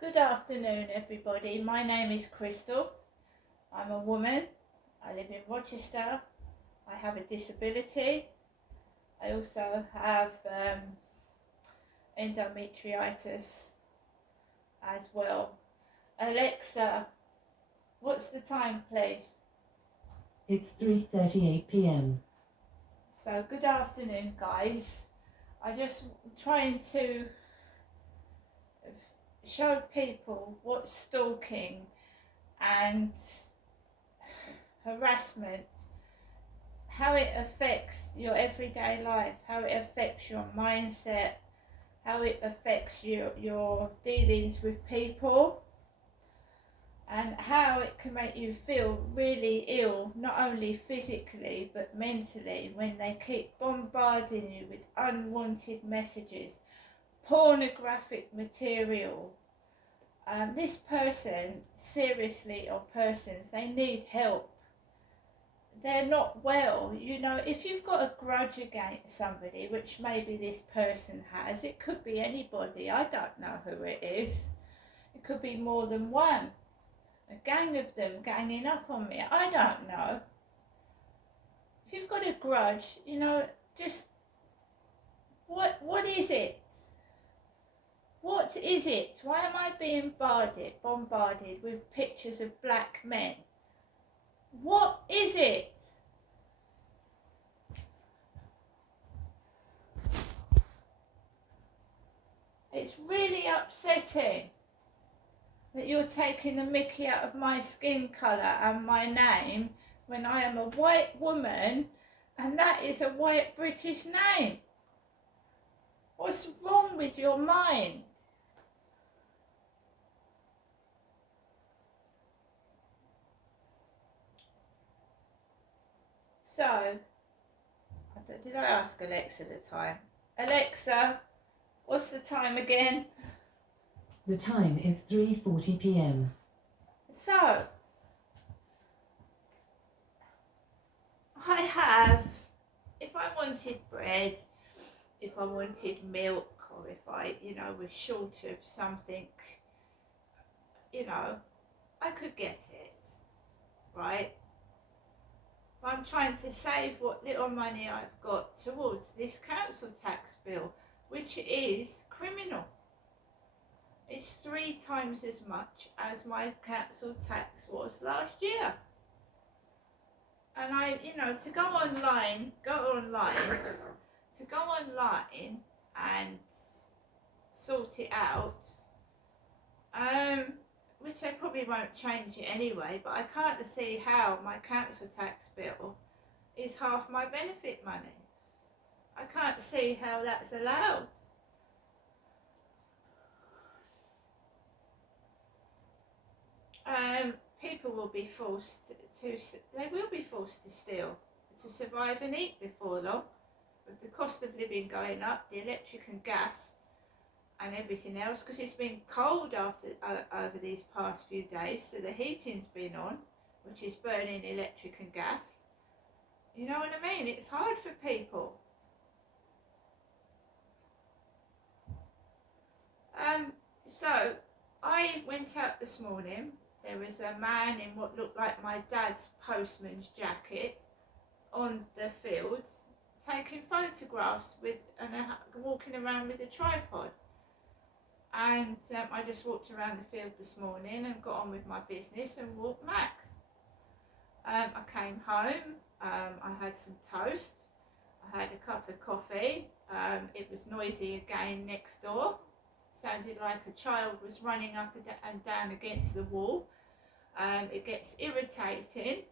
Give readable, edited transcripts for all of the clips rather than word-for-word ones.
Good afternoon, everybody. My name is Crystal. I'm a woman. I live in Rochester. I have a disability. I also have endometritis as well. Alexa, what's the time, please? It's 3:38 p.m. So, good afternoon, guys. I just trying to show people what stalking and harassment, how it affects your everyday life, how it affects your mindset, how it affects your dealings with people, and how it can make you feel really ill, not only physically but mentally, when they keep bombarding you with unwanted messages, pornographic material. This person, seriously, or persons, they need help. They're not well. If you've got a grudge against somebody, which maybe this person has, it could be anybody, I don't know who it is, it could be more than one, a gang of them ganging up on me, I don't know. If you've got a grudge, just what is it? What is it? Why am I being bombarded with pictures of black men? What is it? It's really upsetting that you're taking the mickey out of my skin colour and my name when I am a white woman and that is a white British name. What's wrong with your mind? So, did I ask Alexa the time? Alexa, what's the time again? The time is 3:40 p.m. So, I have, if I wanted bread, if I wanted milk, or if I, was short of something, I could get it, right? But I'm trying to save what little money I've got towards this council tax bill, which is criminal. It's 3 times as much as my council tax was last year. And to go online and sort it out, which they probably won't change it anyway, but I can't see how my council tax bill is half my benefit money. I can't see how that's allowed. People will be forced to steal to survive and eat before long. With the cost of living going up, the electric and gas and everything else, because it's been cold over these past few days, so the heating's been on, which is burning electric and gas. You know what I mean? It's hard for people. So I went out this morning. There was a man in what looked like my dad's postman's jacket on the fields, taking photographs and walking around with a tripod. And I just walked around the field this morning and got on with my business and walked Max. I came home, I had some toast, I had a cup of coffee. It was noisy again next door. Sounded like a child was running up and down against the wall. It gets irritating.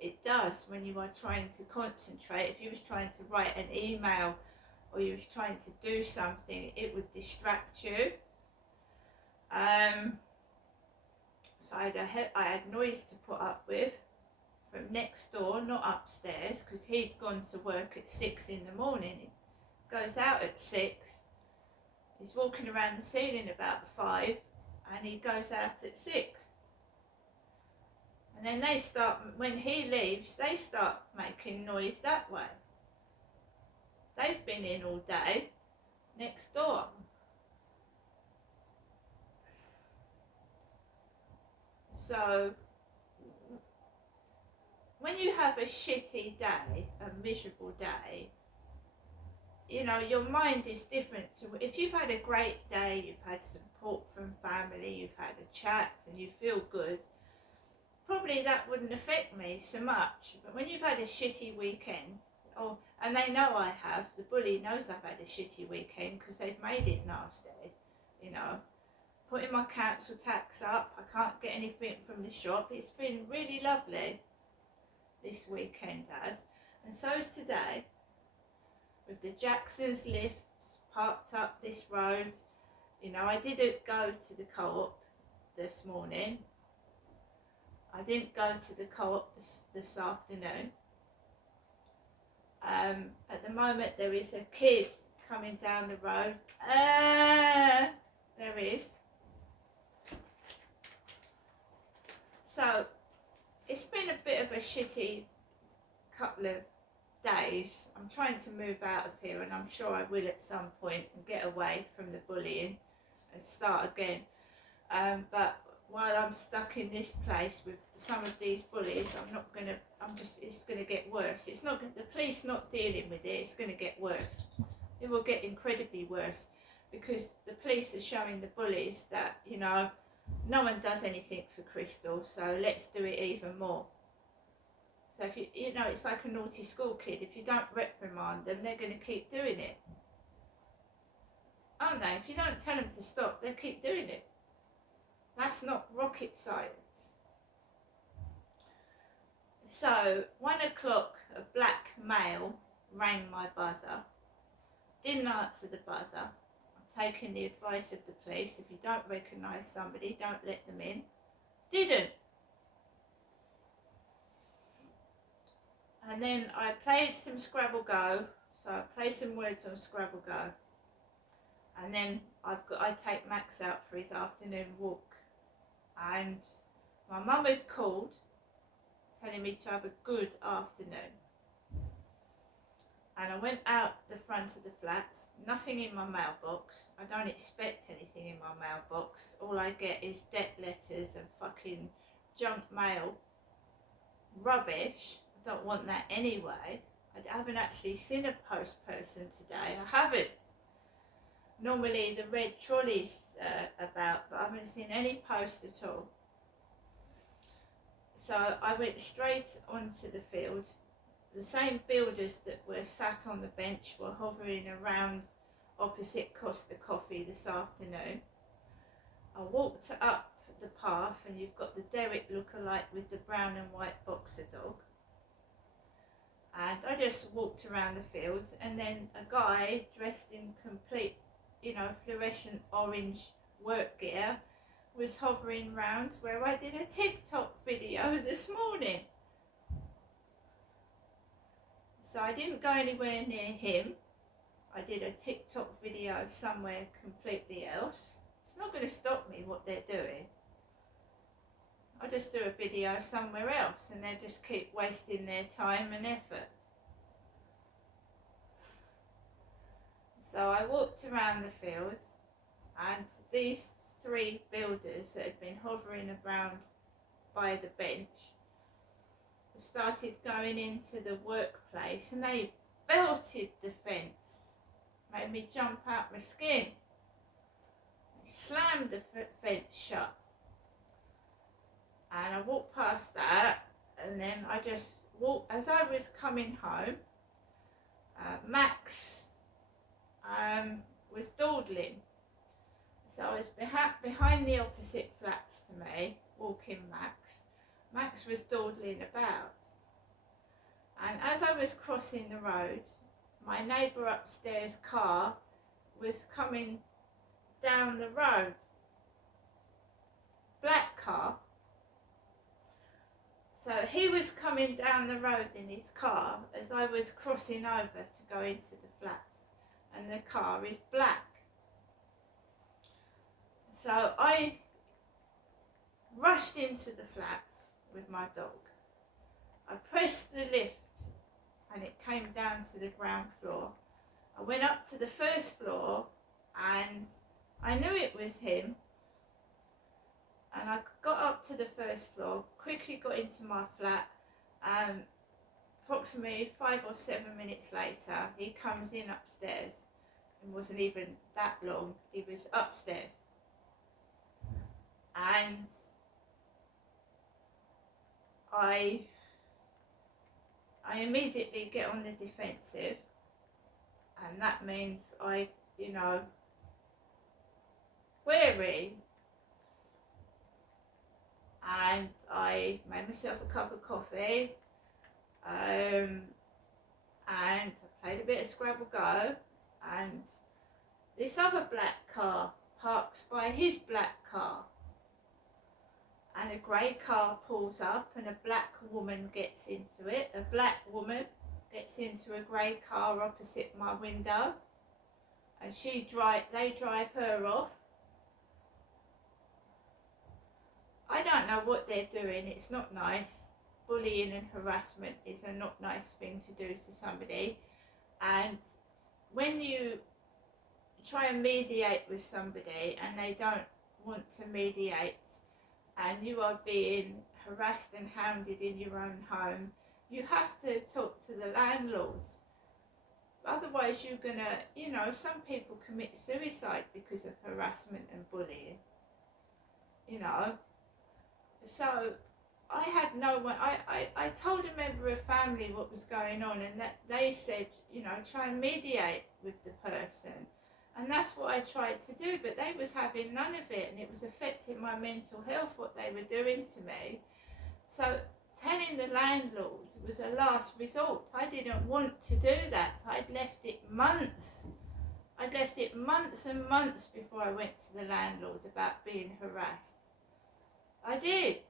It does when you are trying to concentrate. If you was trying to write an email or you was trying to do something, it would distract you. So I had noise to put up with from next door, not upstairs, because he'd gone to work at 6 in the morning. He goes out at 6. He's walking around the ceiling about 5, and he goes out at 6. And then when he leaves, they start making noise that way. They've been in all day next door. So when you have a shitty day, a miserable day, you know, your mind is different to if you've had a great day, you've had support from family, you've had a chat and you feel good, probably that wouldn't affect me so much. But when you've had a shitty weekend, oh, and they know I have, the bully knows I've had a shitty weekend because they've made it nasty, you know, putting my council tax up, I can't get anything from the shop. It's been really lovely this weekend has, and so is today, with the Jackson's lifts parked up this road. You know, I didn't go to the co-op this morning. I didn't go to the co-op this afternoon. At the moment there is a kid coming down the road. There is. So it's been a bit of a shitty couple of days. I'm trying to move out of here, and I'm sure I will at some point, and get away from the bullying and start again. But while I'm stuck in this place with some of these bullies, it's gonna get worse. It's not, the police not dealing with it, it's gonna get worse. It will get incredibly worse, because the police are showing the bullies that, you know, no one does anything for Crystal, so let's do it even more. So if you know, it's like a naughty school kid. If you don't reprimand them, they're going to keep doing it, aren't they? If you don't tell them to stop, they keep doing it. That's not rocket science. So 1 o'clock, a black male rang my buzzer. Didn't answer the buzzer. I'm taking the advice of the police. If you don't recognise somebody, don't let them in. Didn't. And then I played some Scrabble Go, so I played some words on Scrabble Go. And then I take Max out for his afternoon walk. And my mum had called, telling me to have a good afternoon. And I went out the front of the flats, nothing in my mailbox. I don't expect anything in my mailbox. All I get is debt letters and fucking junk mail. Rubbish. I don't want that anyway. I haven't actually seen a post person today. I haven't. Normally the red trolley's about, but I haven't seen any post at all. So I went straight onto the field. The same builders that were sat on the bench were hovering around opposite Costa Coffee this afternoon. I walked up the path, and you've got the Derek lookalike with the brown and white boxer dog. And I just walked around the fields, and then a guy dressed in complete, you know, fluorescent orange work gear was hovering around where I did a TikTok video this morning. So I didn't go anywhere near him. I did a TikTok video somewhere completely else. It's not going to stop me what they're doing. I'll just do a video somewhere else, and they just keep wasting their time and effort. So I walked around the field, and these 3 builders that had been hovering around by the bench started going into the workplace, and they belted the fence, made me jump out my skin. They slammed the fence shut. And I walked past that, and then I just walked, as I was coming home, Max was dawdling. So I was behind the opposite flats to me, walking Max. Max was dawdling about. And as I was crossing the road, my neighbour upstairs' car was coming down the road. Black car. So he was coming down the road in his car as I was crossing over to go into the flats, and the car is black. So I rushed into the flats with my dog. I pressed the lift and it came down to the ground floor. I went up to the first floor and I knew it was him. And I got up to the first floor, quickly got into my flat, and approximately 5 or 7 minutes later, he comes in upstairs. It wasn't even that long, he was upstairs. And I immediately get on the defensive, and that means I, wary. And I made myself a cup of coffee, and I played a bit of Scrabble Go, and this other black car parks by his black car, and a grey car pulls up and a black woman gets into it. A black woman gets into a grey car opposite my window, and they drive her off. I don't know what they're doing. It's not nice. Bullying and harassment is a not nice thing to do to somebody. And when you try and mediate with somebody and they don't want to mediate, and you are being harassed and hounded in your own home, you have to talk to the landlords. Otherwise you're gonna, some people commit suicide because of harassment and bullying, So I had no one. I told a member of family what was going on, and that they said, try and mediate with the person. And that's what I tried to do, but they was having none of it, and it was affecting my mental health, what they were doing to me. So telling the landlord was a last resort. I didn't want to do that. I'd left it months and months before I went to the landlord about being harassed. I did. It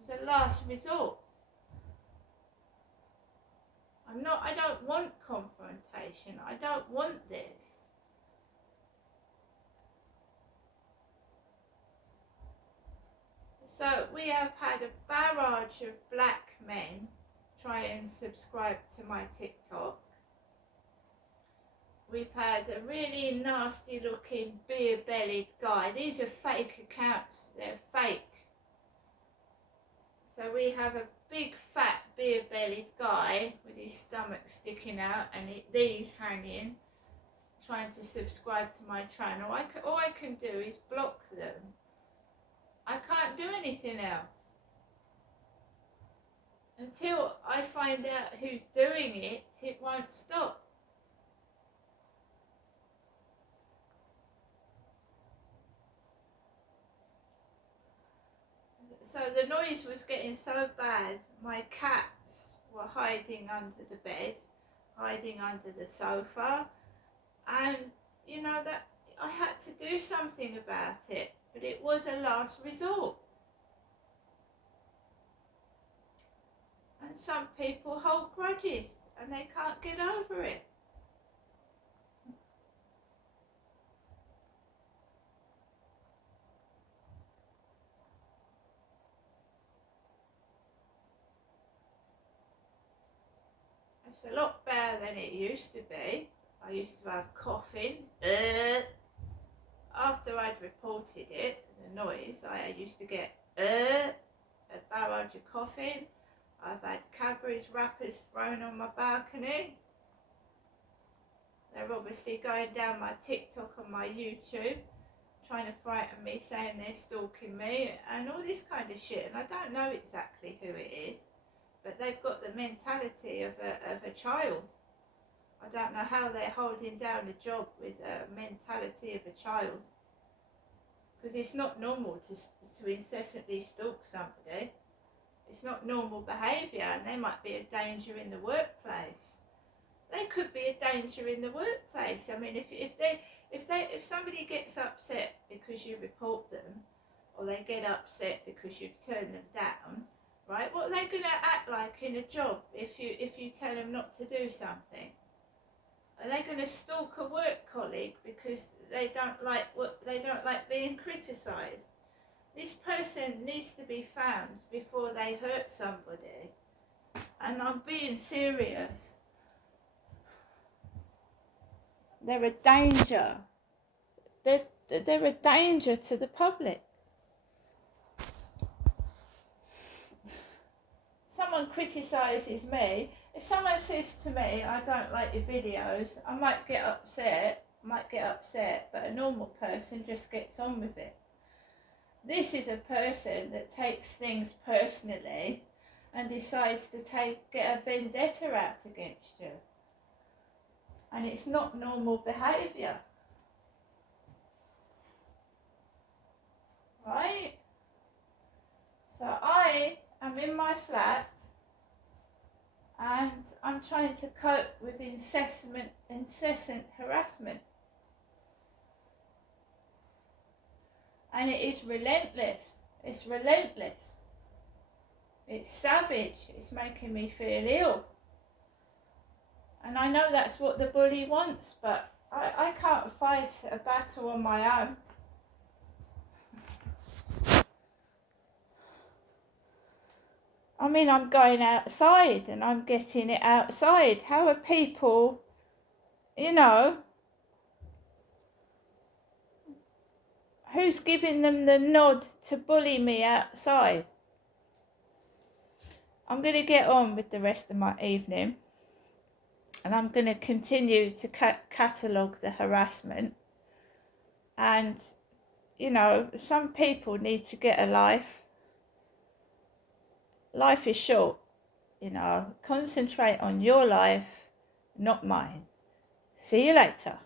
was a last resort. I don't want confrontation. I don't want this. So we have had a barrage of black men try and subscribe to my TikTok. We've had a really nasty looking beer-bellied guy. These are fake accounts. They're fake. So we have a big fat beer-bellied guy with his stomach sticking out and these hanging, trying to subscribe to my channel. All I can do is block them. I can't do anything else. Until I find out who's doing it, it won't stop. So the noise was getting so bad, my cats were hiding under the bed, hiding under the sofa, and that I had to do something about it, but it was a last resort. And some people hold grudges and they can't get over it. It's a lot better than it used to be. I used to have coughing. After I'd reported it, the noise, I used to get a barrage of coughing. I've had Cadbury's wrappers thrown on my balcony. They're obviously going down my TikTok and my YouTube, trying to frighten me, saying they're stalking me and all this kind of shit. And I don't know exactly who it is, but they've got the mentality of a child. I don't know how they're holding down a job with a mentality of a child, because it's not normal to incessantly stalk somebody. It's not normal behaviour, and they might be a danger in the workplace. They could be a danger in the workplace. I mean, if somebody gets upset because you report them, or they get upset because you've turned them down, right? What are they going to act like in a job if you tell them not to do something? Are they going to stalk a work colleague because they don't like being criticised? This person needs to be found before they hurt somebody. And I'm being serious. They're a danger. They're a danger to the public. someone criticises me, if someone says to me, I don't like your videos, I might get upset, but a normal person just gets on with it. This is a person that takes things personally and decides to get a vendetta out against you. And it's not normal behaviour. Right? So I am in my flat and I'm trying to cope with incessant harassment. And it is relentless. It's relentless. It's savage. It's making me feel ill. And I know that's what the bully wants, but I can't fight a battle on my own. I mean, I'm going outside and I'm getting it outside. How are people, who's giving them the nod to bully me outside? I'm going to get on with the rest of my evening and I'm going to continue to catalogue the harassment. And, some people need to get a life. Life is short, concentrate on your life, not mine. See you later.